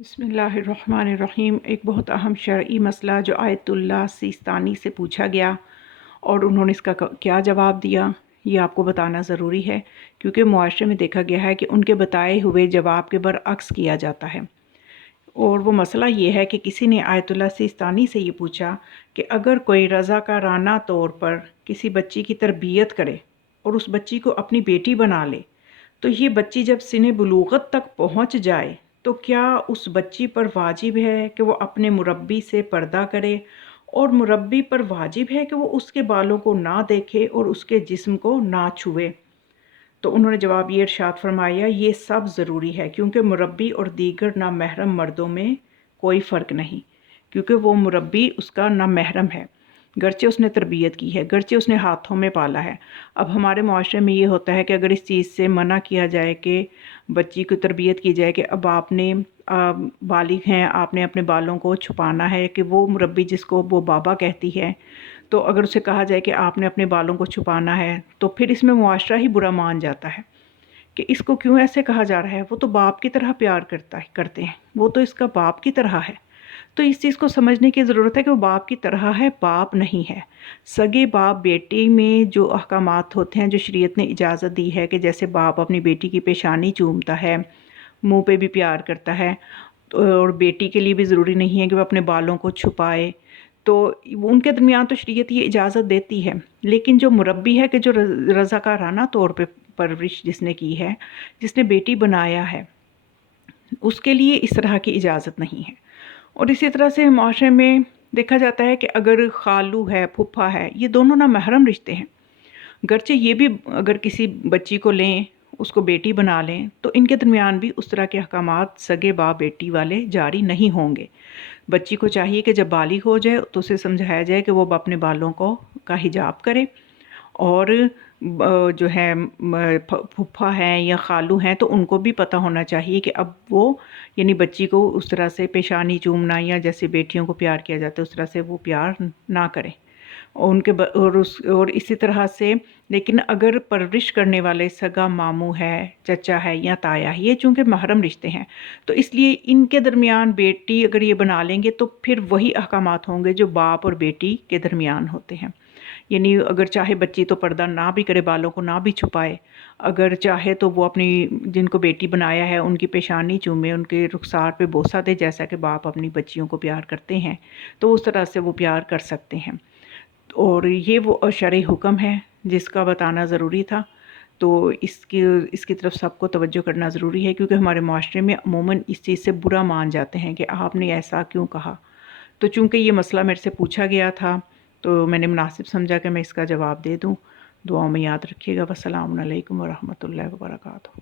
بسم اللہ الرحمن الرحیم۔ ایک بہت اہم شرعی مسئلہ جو آیت اللہ سیستانی سے پوچھا گیا اور انہوں نے اس کا کیا جواب دیا، یہ آپ کو بتانا ضروری ہے، کیونکہ معاشرے میں دیکھا گیا ہے کہ ان کے بتائے ہوئے جواب کے برعکس کیا جاتا ہے۔ اور وہ مسئلہ یہ ہے کہ کسی نے آیت اللہ سیستانی سے یہ پوچھا کہ اگر کوئی رضاکارانہ طور پر کسی بچی کی تربیت کرے اور اس بچی کو اپنی بیٹی بنا لے، تو یہ بچی جب سن بلوغت تک پہنچ جائے تو کیا اس بچی پر واجب ہے کہ وہ اپنے مربی سے پردہ کرے، اور مربی پر واجب ہے کہ وہ اس کے بالوں کو نہ دیکھے اور اس کے جسم کو نہ چھوئے؟ تو انہوں نے جواب یہ ارشاد فرمایا، یہ سب ضروری ہے، کیونکہ مربی اور دیگر نامحرم مردوں میں کوئی فرق نہیں، کیونکہ وہ مربی اس کا نامحرم ہے، گرچہ اس نے تربیت کی ہے، گرچہ اس نے ہاتھوں میں پالا ہے۔ اب ہمارے معاشرے میں یہ ہوتا ہے کہ اگر اس چیز سے منع کیا جائے کہ بچی کو تربیت کی جائے کہ اب آپ نے بالغ ہیں، آپ نے اپنے بالوں کو چھپانا ہے، کہ وہ مربی جس کو وہ بابا کہتی ہے، تو اگر اسے کہا جائے کہ آپ نے اپنے بالوں کو چھپانا ہے، تو پھر اس میں معاشرہ ہی برا مان جاتا ہے کہ اس کو کیوں ایسے کہا جا رہا ہے، وہ تو باپ کی طرح پیار کرتے ہیں، وہ تو اس کا باپ کی طرح ہے۔ تو اس چیز کو سمجھنے کی ضرورت ہے کہ وہ باپ کی طرح ہے، باپ نہیں ہے۔ سگے باپ بیٹی میں جو احکامات ہوتے ہیں جو شریعت نے اجازت دی ہے، کہ جیسے باپ اپنی بیٹی کی پیشانی چومتا ہے، منہ پہ بھی پیار کرتا ہے، اور بیٹی کے لیے بھی ضروری نہیں ہے کہ وہ اپنے بالوں کو چھپائے، تو ان کے درمیان تو شریعت یہ اجازت دیتی ہے۔ لیکن جو مربی ہے، کہ جو رضاکارانہ طور پہ پرورش جس نے کی ہے، جس نے بیٹی بنایا ہے، اس کے لیے اس طرح کی اجازت نہیں ہے۔ اور اسی طرح سے معاشرے میں دیکھا جاتا ہے کہ اگر خالو ہے، پھپھا ہے، یہ دونوں نامحرم رشتے ہیں، گرچہ یہ بھی اگر کسی بچی کو لیں، اس کو بیٹی بنا لیں، تو ان کے درمیان بھی اس طرح کے احکامات سگے باپ بیٹی والے جاری نہیں ہوں گے۔ بچی کو چاہیے کہ جب بالغ ہو جائے تو اسے سمجھایا جائے کہ وہ اپنے بالوں کا حجاب کرے، اور جو ہے پھپھا ہیں یا خالو ہیں تو ان کو بھی پتہ ہونا چاہیے کہ اب وہ یعنی بچی کو اس طرح سے پیشانی چومنا یا جیسے بیٹیوں کو پیار کیا جاتا ہے اس طرح سے وہ پیار نہ کریں، اور ان کے اور اسی طرح سے۔ لیکن اگر پرورش کرنے والے سگا ماموں ہے، چچا ہے یا تایا ہے، یہ چونکہ محرم رشتے ہیں، تو اس لیے ان کے درمیان بیٹی اگر یہ بنا لیں گے تو پھر وہی احکامات ہوں گے جو باپ اور بیٹی کے درمیان ہوتے ہیں۔ یعنی اگر چاہے بچی تو پردہ نہ بھی کرے، بالوں کو نہ بھی چھپائے، اگر چاہے تو وہ اپنی جن کو بیٹی بنایا ہے ان کی پیشانی چومے، ان کے رخسار پہ بوسہ دے، جیسا کہ باپ اپنی بچیوں کو پیار کرتے ہیں، تو اس طرح سے وہ پیار کر سکتے ہیں۔ اور یہ وہ شرعی حکم ہے جس کا بتانا ضروری تھا، تو اس کی طرف سب کو توجہ کرنا ضروری ہے، کیونکہ ہمارے معاشرے میں عموماً اس چیز سے برا مان جاتے ہیں کہ آپ نے ایسا کیوں کہا۔ تو چونکہ یہ مسئلہ میرے سے پوچھا گیا تھا تو میں نے مناسب سمجھا کہ میں اس کا جواب دے دوں۔ دعاؤں میں یاد رکھیے گا۔ والسلام علیکم ورحمۃ اللہ وبرکاتہ۔